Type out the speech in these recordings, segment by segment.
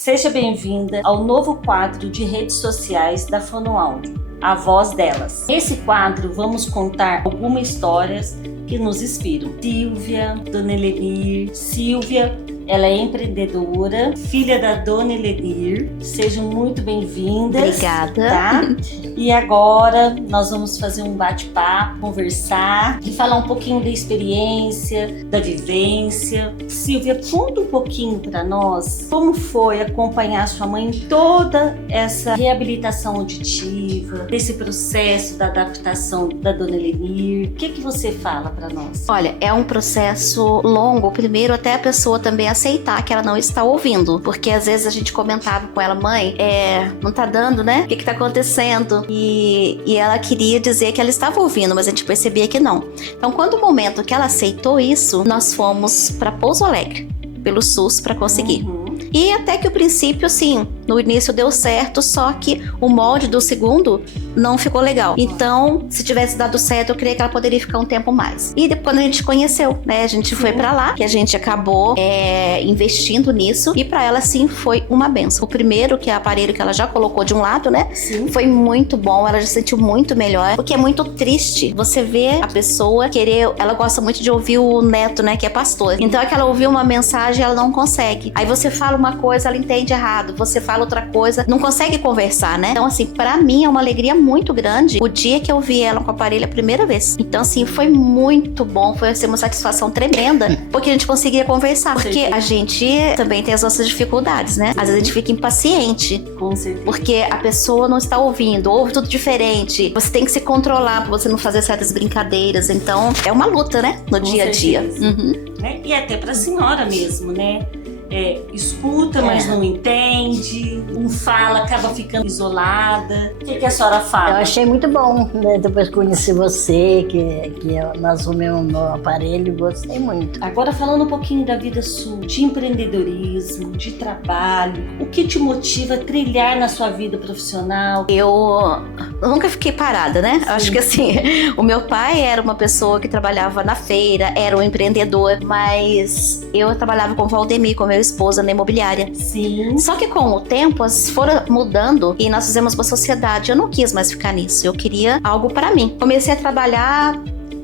Seja bem-vinda ao novo quadro de redes sociais da Fonoaudio, A Voz Delas. Nesse quadro vamos contar algumas histórias que nos inspiram. Silvia, Dona Elenir. Silvia, ela é empreendedora, filha da Dona Elenir. Sejam muito bem-vindas. Obrigada. Tá? E agora nós vamos fazer um bate-papo, conversar e falar um pouquinho da experiência, da vivência. Silvia, conta um pouquinho para nós como foi acompanhar sua mãe em toda essa reabilitação auditiva, desse processo da adaptação da Dona Elenir. O que você fala para nós? Olha, é um processo longo, primeiro até a pessoa também aceitar que ela não está ouvindo, porque às vezes a gente comentava com ela, mãe, não tá dando, né? O que tá acontecendo? E ela queria dizer que ela estava ouvindo, mas a gente percebia que não. Então, quando o momento que ela aceitou isso, nós fomos para Pouso Alegre, pelo SUS, para conseguir. E até que o princípio, assim, no início deu certo, só que o molde do segundo não ficou legal. Então, se tivesse dado certo, eu creio que ela poderia ficar um tempo mais. E depois, quando a gente conheceu, né, a gente foi pra lá, que a gente acabou investindo nisso, e pra ela, sim, foi uma benção. O primeiro, que é o aparelho que ela já colocou de um lado, né, foi muito bom, ela já se sentiu muito melhor, porque é muito triste você ver a pessoa querer, ela gosta muito de ouvir o neto, né, que é pastor. Então, é que ela ouviu uma mensagem, ela não consegue. Aí você fala uma coisa, ela entende errado, você fala outra coisa, não consegue conversar, né? Então, assim, pra mim é uma alegria muito grande o dia que eu vi ela com o aparelho a primeira vez. Então, assim, foi muito bom, foi assim, uma satisfação tremenda, porque a gente conseguia conversar, porque a gente também tem as nossas dificuldades, né? Às vezes a gente fica impaciente, Com certeza. porque a pessoa não está ouvindo, ouve tudo diferente, você tem que se controlar pra você não fazer certas brincadeiras, então é uma luta, né? No dia a dia. Né? E até pra senhora mesmo, né? Escuta, mas não entende, um fala, acaba ficando isolada. O que a senhora fala? Eu achei muito bom, né? Depois que conheci você, que nós arrumamos meu aparelho, gostei muito. Agora falando um pouquinho da vida sua, de empreendedorismo, de trabalho, o que te motiva a trilhar na sua vida profissional? Eu nunca fiquei parada, né? Acho que assim, o meu pai era uma pessoa que trabalhava na feira, era um empreendedor, mas eu trabalhava com o Valdemir, com meu esposa na imobiliária. Sim. Só que com o tempo as foram mudando e nós fizemos uma sociedade. Eu não quis mais ficar nisso, eu queria algo para mim. Comecei a trabalhar,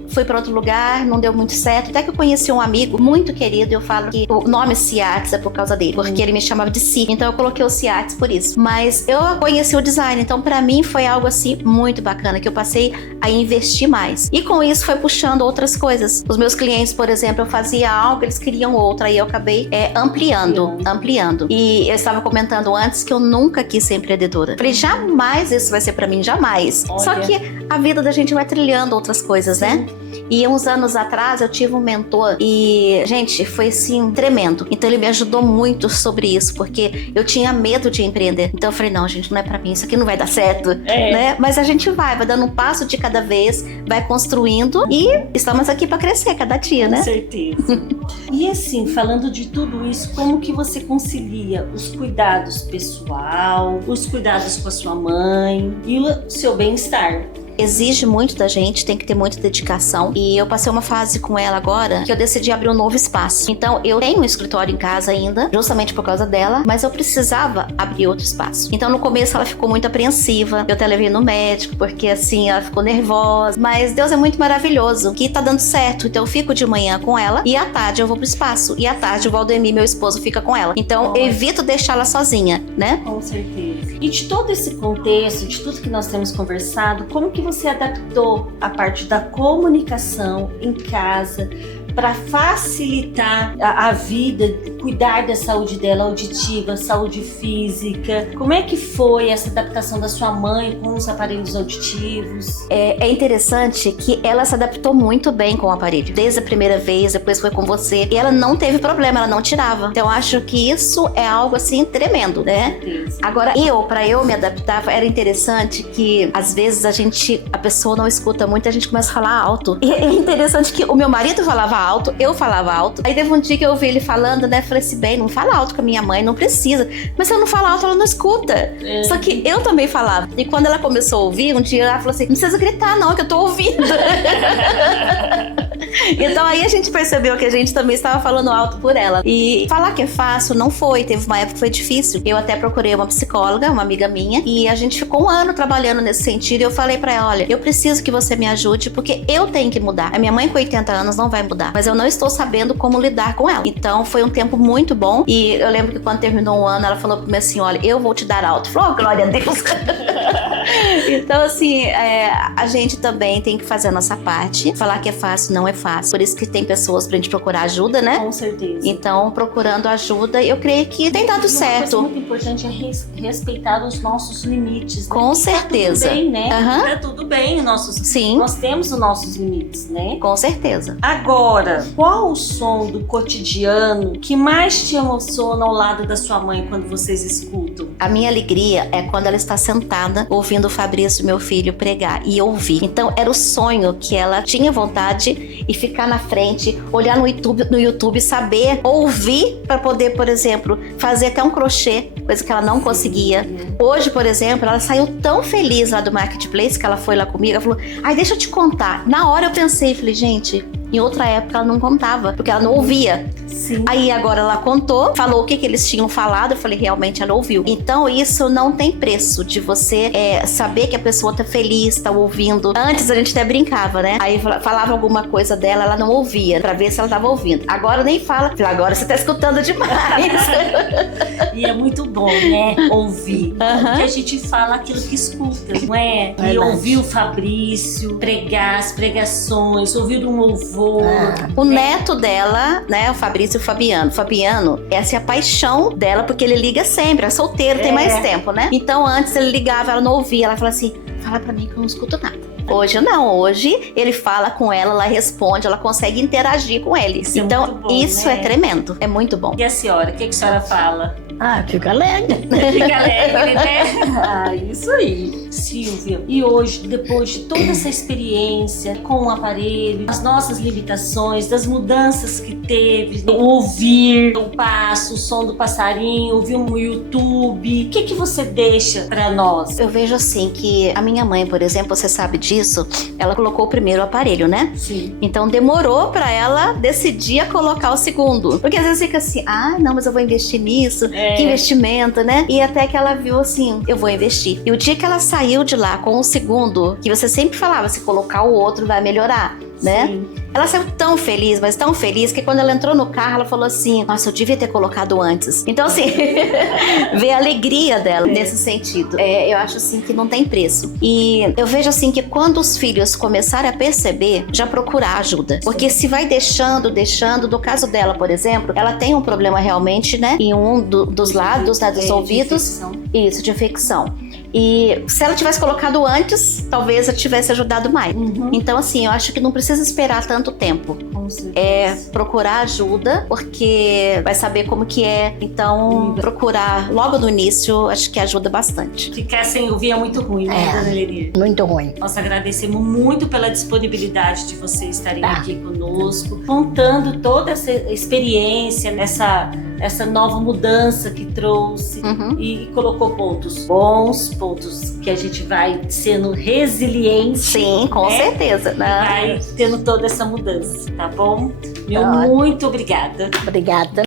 fui para outro lugar, não deu muito certo, até que eu conheci um amigo muito querido, eu falo que o nome Ciates é por causa dele, porque ele me chamava de Si, então eu coloquei o Ciates por isso. Mas eu conheci o design, então para mim foi algo assim muito bacana, que eu passei a investir mais. E com isso foi puxando outras coisas. Os meus clientes, por exemplo, eu fazia algo, eles queriam outra, aí eu acabei ampliando. E eu estava comentando antes que eu nunca quis ser empreendedora. Falei, jamais isso vai ser para mim, jamais. Olha. Só que a vida da gente vai trilhando outras coisas, né? E uns anos atrás eu tive um mentor e, gente, foi assim, tremendo. Então ele me ajudou muito sobre isso, porque eu tinha medo de empreender. Então eu falei, não, gente, não é pra mim, isso aqui não vai dar certo, né? Mas a gente vai dando um passo de cada vez, vai construindo e estamos aqui pra crescer cada dia, né? Com certeza. E assim, falando de tudo isso, como que você concilia os cuidados pessoal, os cuidados com a sua mãe e o seu bem-estar? Exige muito da gente, tem que ter muita dedicação. E eu passei uma fase com ela agora que eu decidi abrir um novo espaço. Então eu tenho um escritório em casa ainda, justamente por causa dela, mas eu precisava abrir outro espaço. Então no começo ela ficou muito apreensiva, eu até levei no médico, porque assim ela ficou nervosa. Mas Deus é muito maravilhoso, que tá dando certo. Então eu fico de manhã com ela e à tarde eu vou pro espaço. E à tarde o Valdemir, meu esposo, fica com ela. Então eu evito deixá-la sozinha, né? Com certeza. E de todo esse contexto, de tudo que nós temos conversado, como que você adaptou a parte da comunicação em casa para facilitar a vida, cuidar da saúde dela auditiva, saúde física? Como é que foi essa adaptação da sua mãe com os aparelhos auditivos? É interessante que ela se adaptou muito bem com o aparelho. Desde a primeira vez, depois foi com você. E ela não teve problema, ela não tirava. Então eu acho que isso é algo assim tremendo, né? Agora, pra eu me adaptar, era interessante que às vezes a pessoa não escuta muito, a gente começa a falar alto. E é interessante que o meu marido falava alto, eu falava alto. Aí teve um dia que eu ouvi ele falando, né? Falei assim, bem, não fala alto com a minha mãe, não precisa. Mas se eu não falar alto, ela não escuta. Só que eu também falava. E quando ela começou a ouvir, um dia ela falou assim, não precisa gritar não, que eu tô ouvindo. Então aí a gente percebeu que a gente também estava falando alto por ela. E falar que é fácil, não foi. Teve uma época que foi difícil. Eu até procurei uma psicóloga, uma amiga minha, e a gente ficou um ano trabalhando nesse sentido. E eu falei pra ela, olha, eu preciso que você me ajude, porque eu tenho que mudar. A minha mãe com 80 anos não vai mudar, mas eu não estou sabendo como lidar com ela. Então foi um tempo muito bom. E eu lembro que quando terminou um ano, ela falou pra mim assim, olha, eu vou te dar alto. Falou, oh, glória a Deus. Então assim, a gente também tem que fazer a nossa parte. Falar que é fácil, não é fácil. Por isso que tem pessoas pra gente procurar ajuda, né? Com certeza. Então, procurando ajuda, eu creio que tem dado certo. Uma coisa muito importante é respeitar os nossos limites, né? Com certeza. Tá tudo bem, né? Uhum. Tá tudo bem, Sim. Nós temos os nossos limites, né? Com certeza. Agora, qual o som do cotidiano que mais te emociona ao lado da sua mãe quando vocês escutam? A minha alegria é quando ela está sentada ouvindo o Fabrício, meu filho, pregar e ouvir. Então, era o sonho que ela tinha vontade e ficar na frente, olhar no YouTube, saber ouvir para poder, por exemplo, fazer até um crochê, coisa que ela não conseguia. Hoje, por exemplo, ela saiu tão feliz lá do Marketplace, que ela foi lá comigo, ela falou, ai, deixa eu te contar. Na hora eu pensei, falei, gente, em outra época ela não contava, porque ela não ouvia. Sim. Aí agora ela contou, falou o que eles tinham falado, eu falei, realmente ela ouviu. Então isso não tem preço, de você saber que a pessoa tá feliz, tá ouvindo. Antes a gente até brincava, né? Aí falava alguma coisa dela, ela não ouvia, pra ver se ela tava ouvindo. Agora nem fala, agora você tá escutando demais. E é muito bom, né? Ouvir. Porque a gente fala aquilo que escuta, não é? E Verdade. ouvir o Fabrício pregar as pregações, ouvir um louvor. O neto dela, né, o Fabrício e o Fabiano. Fabiano, essa é a paixão dela, porque ele liga sempre, é solteiro, tem mais tempo, né? Então antes ele ligava, ela não ouvia, ela falava assim, fala pra mim que eu não escuto nada. Hoje não, hoje ele fala com ela responde, ela consegue interagir com ele. Isso é então muito bom, isso né? é tremendo, é muito bom. E a senhora, o que a senhora fala? Ah, fica alegre. Fica alegre, né? Ah, isso aí. Silvia, e hoje, depois de toda essa experiência com o aparelho, as nossas limitações, das mudanças que teve, ouvir o passo, o som do passarinho, ouvir um YouTube, o que você deixa pra nós? Eu vejo assim que a minha mãe, por exemplo, você sabe disso, ela colocou o primeiro aparelho, né? Sim. Então demorou pra ela decidir a colocar o segundo. Porque às vezes fica assim, ah, não, mas eu vou investir nisso, que investimento, né? E até que ela viu assim, eu vou investir. E o dia que ela saiu de lá com o segundo, que você sempre falava, se colocar o outro vai melhorar, né? Sim. Ela saiu tão feliz, mas tão feliz, que quando ela entrou no carro, ela falou assim, nossa, eu devia ter colocado antes. Então assim, ver a alegria dela nesse sentido. Eu acho assim que não tem preço. E eu vejo assim que quando os filhos começarem a perceber, já procurar ajuda. Porque se vai deixando, no caso dela, por exemplo, ela tem um problema realmente, né, em um dos lados, né, dos ouvidos. Isso, de infecção. E se ela tivesse colocado antes, talvez eu tivesse ajudado mais. Então assim, eu acho que não precisa esperar tanto tempo. Procurar ajuda, porque vai saber como que é. Então, procurar logo no início, acho que ajuda bastante. Ficar sem ouvir é muito ruim, né, dona Lenir? Muito ruim. Nós agradecemos muito pela disponibilidade de vocês estarem aqui conosco, contando toda essa experiência, essa nova mudança que trouxe e colocou pontos bons, pontos que a gente vai sendo resiliente. Sim, com certeza. E vai tendo toda essa mudança, tá bom? Tá. Muito obrigada. Obrigada.